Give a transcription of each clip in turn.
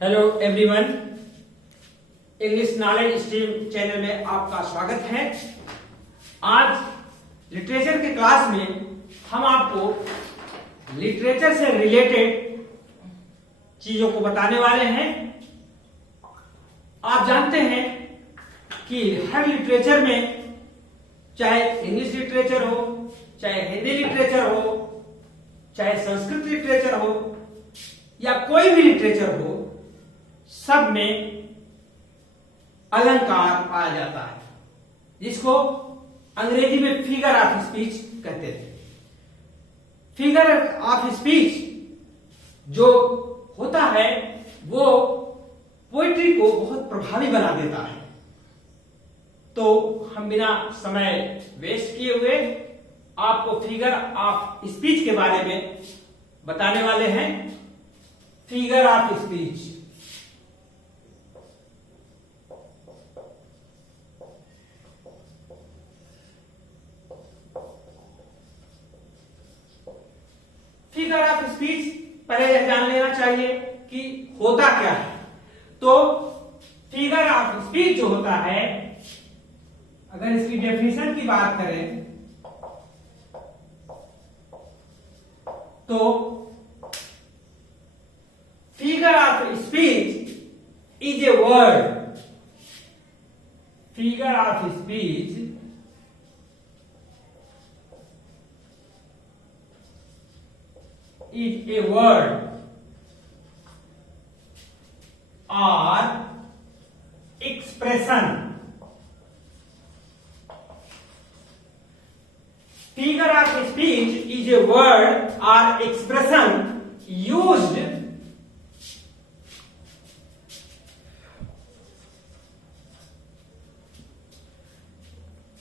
Hello everyone, English knowledge stream channel में आपका स्वागत है। आज लिटरेचर के क्लास में हम आपको लिटरेचर से रिलेटेड चीजों को बताने वाले हैं। आप जानते हैं कि हर लिटरेचर में, चाहे इंग्लिश लिटरेचर हो, चाहे हिंदी लिटरेचर हो, चाहे संस्कृत लिटरेचर हो या कोई भी लिटरेचर हो, सब में अलंकार पाया जाता है, जिसको अंग्रेजी में फिगर ऑफ स्पीच कहते थे। फिगर ऑफ स्पीच जो होता है वो पोइट्री को बहुत प्रभावी बना देता है। तो हम बिना समय वेस्ट किए हुए आपको फिगर ऑफ स्पीच के बारे में बताने वाले हैं। Figure of speech figure of speech पहले यह जान लेना चाहिए कि होता क्या है। तो फिगर ऑफ स्पीच जो होता है, अगर इसकी डेफिनेशन की बात करें तो figure of speech is a word. Figure of speech is a word or expression. Figure of speech is a word or expression used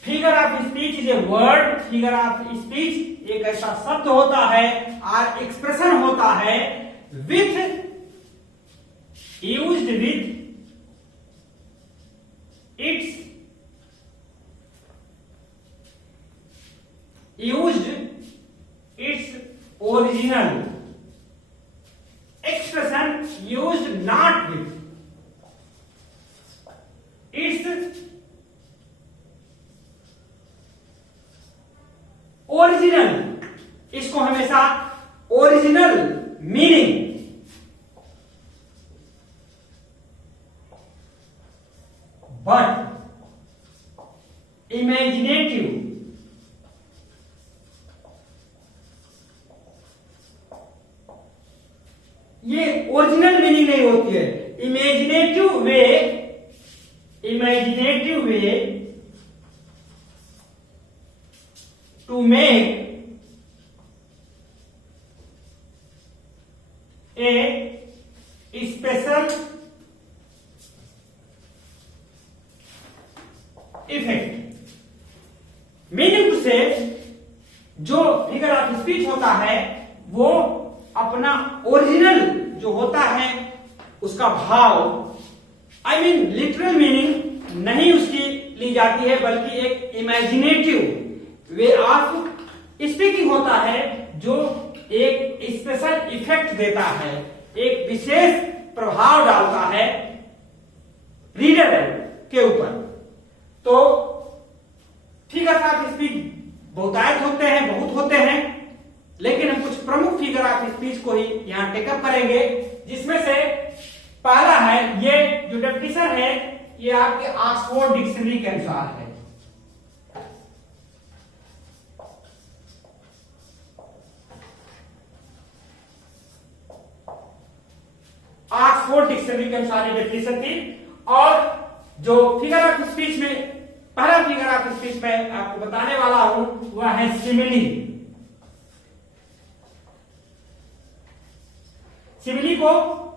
figure of speech is a word. Figure of speech एक ऐसा शब्द होता है और expression होता है with used with its original expression used not with its original. इसको हमेशा ओरिजिनल मीनिंग बट इमेजिनेटिव ये ओरिजिनल मीनिंग नहीं होती है। Imaginative way to make a special effect। Meaning to say जो फिगर ऑफ स्पीच होता है वो अपना ओरिजिनल जो होता है उसका भाव, आई मीन लिटरल मीनिंग नहीं उसकी ली जाती है, बल्कि एक इमेजिनेटिव वे ऑफ स्पीकिंग होता है जो एक स्पेशल इफेक्ट देता है, एक विशेष प्रभाव डालता है रीडर के ऊपर। तो फिगर ऑफ स्पीच बहुतायत होते हैं, बहुत होते हैं, लेकिन हम कुछ प्रमुख फिगर ऑफ स्पीच को ही यहां टेकअप करेंगे, जिसमें से पहला है, ये जो डेफिनेशन है ये आपके ऑक्सफोर्ड डिक्शनरी के अनुसार है। ऑक्सफोर्ड डिक्शनरी के अनुसार डेफिनेशन थी। और जो फिगर ऑफ स्पीच में पहला फिगर ऑफ स्पीच में आपको बताने वाला हूं वह है सिमिली। सिमिली को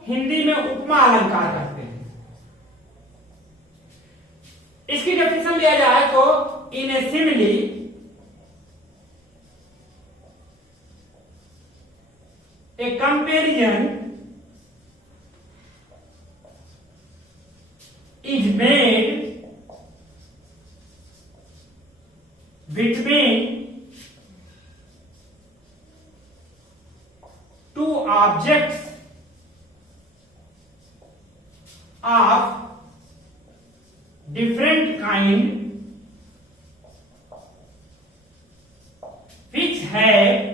हिंदी में उपमा अलंकार कहते हैं। इसकी डेफिनेशन लिया जाए तो in a simile a comparison is made between two objects of different kind which have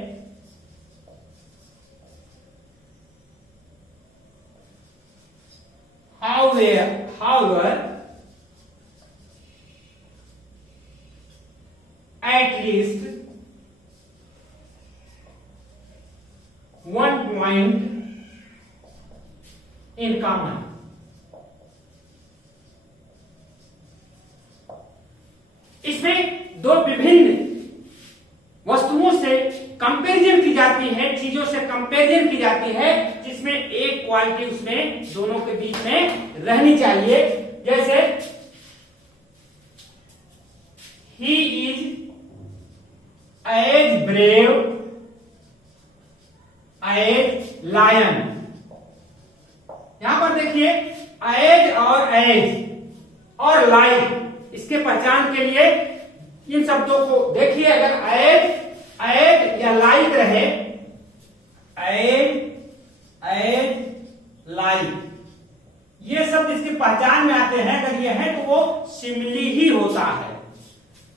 however at least one point in common. इसमें दो विभिन्न वस्तुओं से कंपैरिजन की जाती है, चीजों से कंपैरिजन की जाती है, जिसमें एक क्वालिटी उसमें दोनों के बीच में रहनी चाहिए। जैसे ही is as brave as lion. यहां पर देखिए एज और लाइक, इसके पहचान के लिए इन शब्दों को देखिए। अगर एज या लाइक रहे, एज लाइक, ये शब्द इसकी पहचान में आते हैं। अगर ये है तो वो सिमिली ही होता है।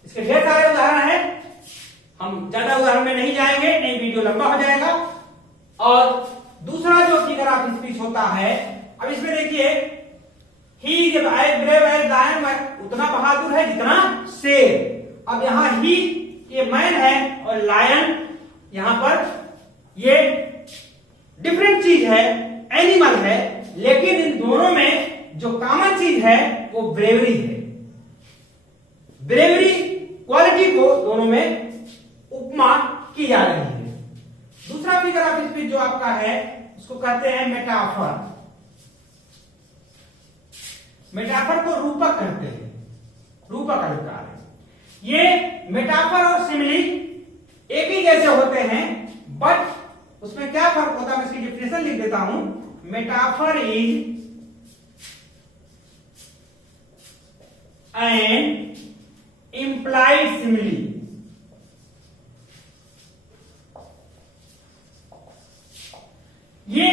इसके ढेर सारे उदाहरण हैं, हम ज्यादा उदाहरण में नहीं जाएंगे, नहीं वीडियो लंबा हो जाएगा। और दूसरा जो फिगर ऑफ स्पीच होता है, अब इसमें देखिए ही जब एज ब्रेव एज लायन, उतना बहादुर है जितना शेर। अब यहां ही ये मैन है और लायन यहां पर ये डिफरेंट चीज है, एनिमल है, लेकिन इन दोनों में जो कॉमन चीज है वो ब्रेवरी है। ब्रेवरी क्वालिटी को दोनों में उपमा की जा रही है। दूसरा फिगर ऑफ स्पीच जो आपका है उसको कहते हैं मेटाफर। मेटाफर को रूपक कहते हैं, रूपक अलंकार है। ये मेटाफर और सिमिली एक ही जैसे होते हैं, बट उसमें क्या फर्क होता है, मैं इसकी डेफिनेशन लिख देता हूं। Metaphor is an implied simile. ये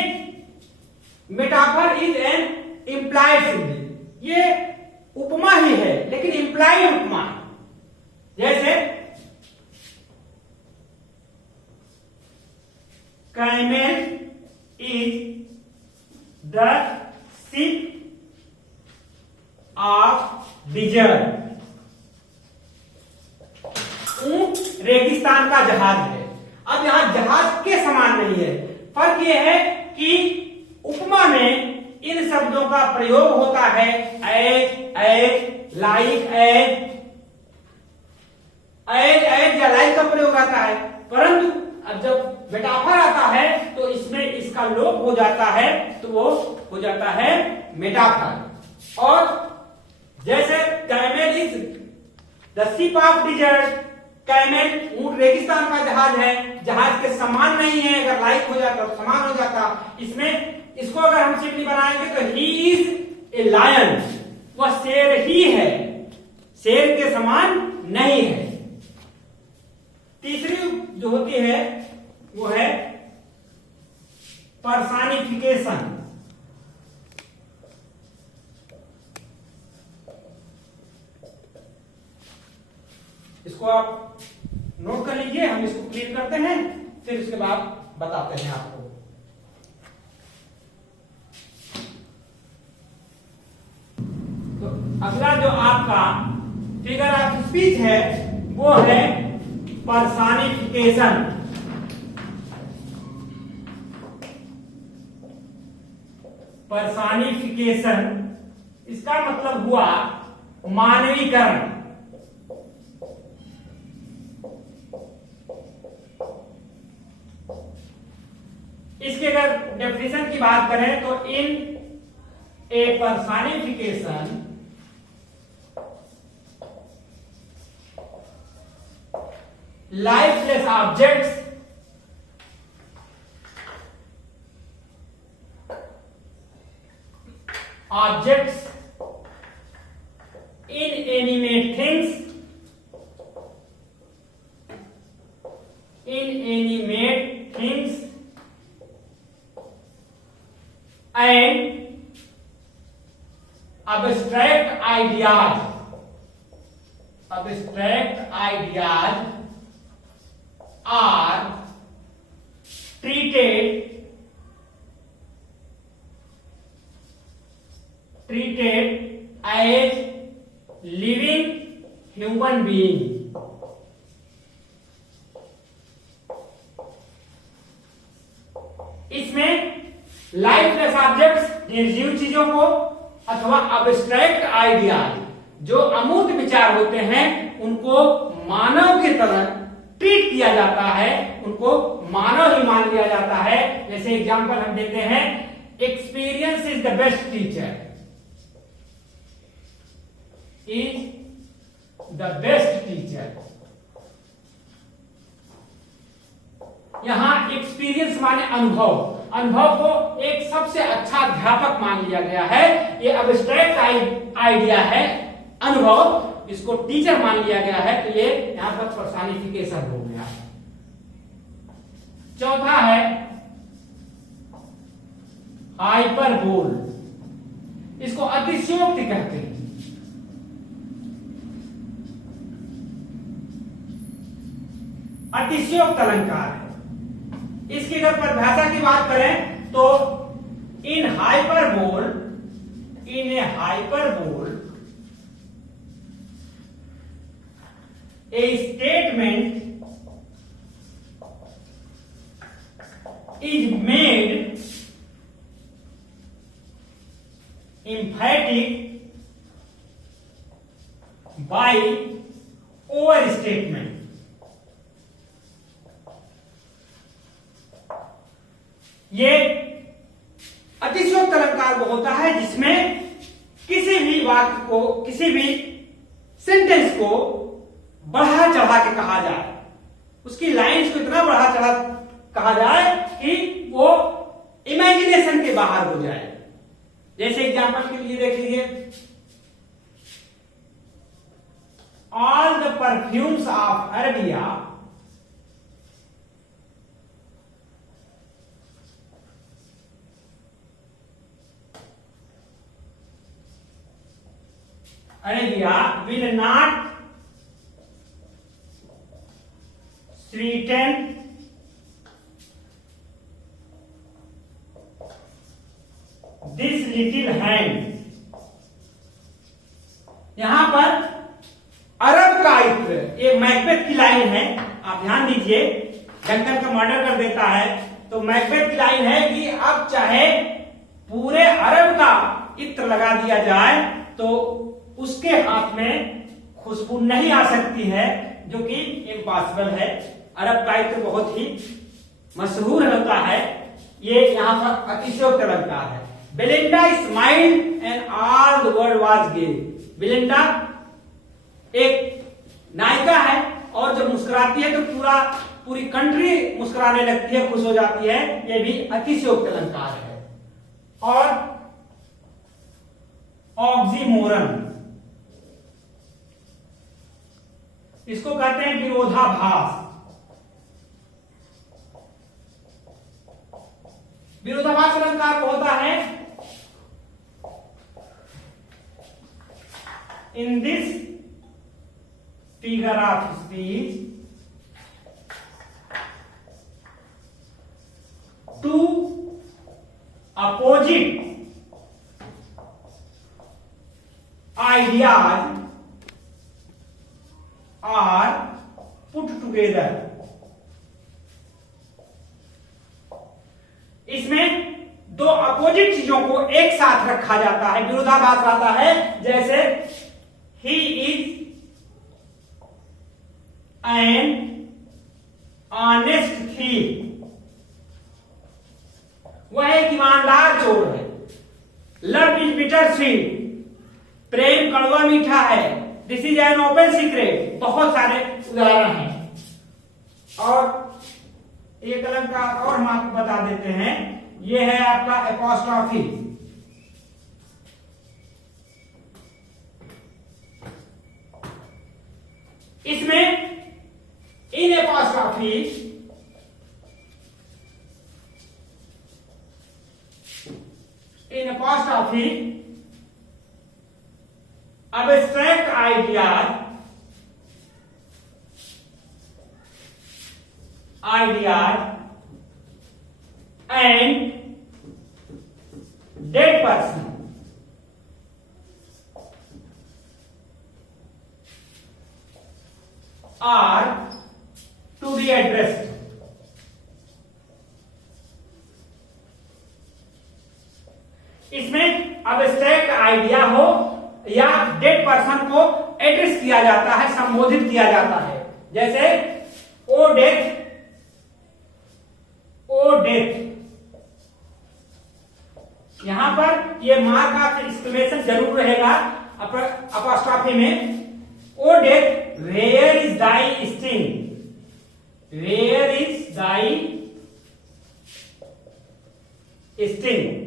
metaphor is an implied simile, ये उपमा ही है लेकिन इंप्लाइड उपमा है। जैसे camel is the ship of desert. ऊंट रेगिस्तान का जहाज है। अब यहां जहाज के समान नहीं है, फर्क यह है कि उपमा में इन शब्दों का प्रयोग होता है, एज, लाइक, एज या लाइक का प्रयोग आता है। परंतु अब जब मेटाफर आता है तो इसमें इसका लोप हो जाता है, तो वो हो जाता है मेटाफर। और जैसे camel is the ship of dessert, camel ऊंट रेगिस्तान का जहाज है, जहाज के समान नहीं है। अगर लाइक हो जाता तो समान हो जाता। इसमें इसको अगर हम सिंपली बनाएंगे तो ही इज ए लायन, वह शेर ही है, शेर के समान नहीं है। तीसरी जो होती है वो है पर्सनिफिकेशन। इसको आप नोट कर लीजिए, हम इसको क्लियर करते हैं, फिर उसके बाद बताते हैं आपको। तो अगला जो आपका फिगर ऑफ स्पीच है वो है पर्सनिफिकेशन। पर्सनिफिकेशन इसका मतलब हुआ मानवीकरण। इसके अगर डेफिनेशन की बात करें तो in A personification lifeless objects inanimate things and abstract ideas are treated as living human being. इसमें लाइफलेस ऑब्जेक्ट्स, निर्जीव चीजों को, अथवा अब्स्ट्रैक्ट आइडिया, जो अमूर्त विचार होते हैं, उनको मानव की तरह ट्रीट किया जाता है, उनको मानव ही मान लिया जाता है। जैसे एग्जांपल हम देते हैं, experience is the best teacher, यहां एक्सपीरियंस माने अनुभव, अनुभव को एक सबसे अच्छा अध्यापक मान लिया गया है। ये अब्स्ट्रैक्ट आइडिया है अनुभव, इसको टीचर मान लिया गया है, तो ये यहां पर पर्सनिफिकेशन हो गया। चौथा है हाइपरबोल, इसको अतिशयोक्ति कहते हैं। अतिशयोक्त अलंकार है। इसकी अगर परिभाषा की बात करें तो in a hyperbole a statement is made emphatic by overstatement। ये अतिशयोक्त अलंकार वो होता है जिसमें किसी भी वाक्य को, किसी भी सेंटेंस को बढ़ा चढ़ा के कहा जाए, उसकी लाइंस को इतना बढ़ा चढ़ा कहा जाए कि वो इमेजिनेशन के बाहर हो जाए। जैसे एग्जांपल के लिए देख लीजिए, all the perfumes of Arabia will not sweeten this little hand। यहां पर अरब का इत्र, ये मैकबेथ की लाइन है, आप ध्यान दीजिए। डंकन का मर्डर कर देता है तो मैकबेथ की लाइन है कि अब चाहे पूरे अरब का इत्र लगा दिया जाए तो उसके हाथ में खुशबू नहीं आ सकती है, जो कि इम्पॉसिबल है। अरब का इत्र बहुत ही मशहूर होता है। ये यहां पर अतिशयोक्त अलंकार है। Belinda smiled and all the world was gay. बेलिंडा एक नायिका है और जब मुस्कुराती है तो पूरी कंट्री मुस्कुराने लगती है, खुश हो जाती है। ये भी अतिशयोक्त अलंकार है। और ऑक्सीमोरन, इसको कहते हैं विरोधाभास। विरोधाभास अलंकार होता है, in this figure of speech two opposite ideas are put together. इसमें दो अपोजिट चीजों को एक साथ रखा जाता है, विरोधाभास आता है। जैसे ही इज एन ऑनेस्ट थीफ, वह एक ईमानदार चोर है। लव इज बिटर स्वीट, प्रेम कड़वा मीठा है। This is an open secret, बहुत सारे उदाहरण हैं। और एक अलंकार और हम आपको बता देते हैं, यह है आपका एपोस्ट्रॉफी। इसमें इन apostrophe abstract ideas and dead person are to be addressed. इसमें अब्स्ट्रैक्ट आइडिया हो या डेड पर्सन को एड्रेस किया जाता है, संबोधित किया जाता है। जैसे ओ डेथ, ओ डेथ, यहां पर ये मार्क का एक्सक्लेमेशन जरूर रहेगा अपॉस्ट्रोफी में। O death, where is thy sting, where is thy sting,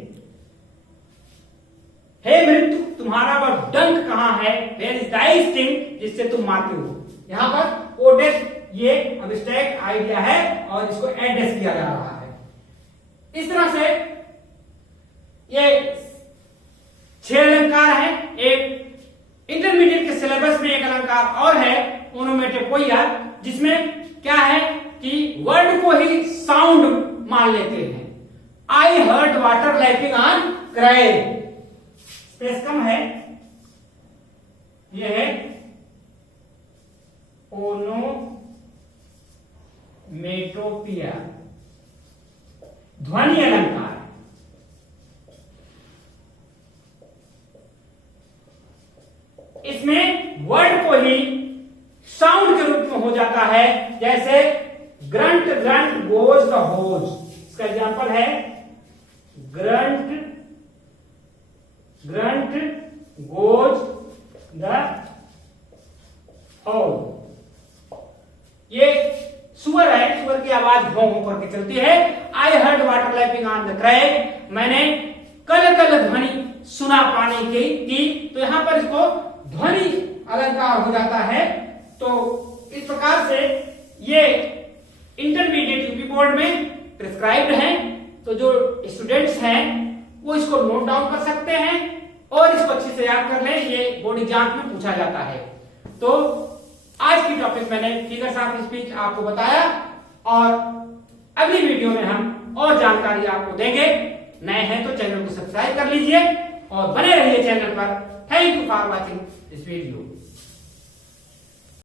हे मृत्यु तुम्हारा वह डंक कहां है, वेयर इज दाई स्टिंग, जिससे तुम मारते हो। यहां पर ओ डेथ ये अब्स्ट्रैक्ट आइडिया है और इसको एड्रेस किया जा रहा है। इस तरह से ये 6 अलंकार है। एक इंटरमीडिएट के सिलेबस में एक अलंकार और है ओनोमेटोपोइया, जिसमें क्या है कि वर्ड को ही साउंड मान लेते हैं। I heard water lapping on crane, space कम है, यह है ओनोमेटोपिया, ध्वनि अलंकार। इसमें वर्ड को ही साउंड के रूप में हो जाता है। जैसे ग्रंट ग्रंट गोज द होज, इसका एग्जांपल है ग्रंट ग्रंट गोज द होज। ये सुअर है, सुअर की आवाज भों भों करके चलती है। I heard water lapping on the crag, मैंने कल कल ध्वनि सुना पानी की, तो यहां पर इसको ध्वनि अलंकार हो जाता है। तो इस प्रकार से ये इंटरमीडिएट यूपी बोर्ड में प्रिस्क्राइब्ड है। तो जो स्टूडेंट्स हैं वो इसको नोट डाउन कर सकते हैं और इसको अच्छे से याद कर लें, ये बोर्ड एग्जाम में पूछा जाता है। तो आज की टॉपिक मैंने फिगर्स ऑफ स्पीच आपको बताया और अगली वीडियो में हम और जानकारी आपको देंगे। नए हैं तो चैनल को सब्सक्राइब कर लीजिए और बने रहिए चैनल पर। Thank you for watching this video.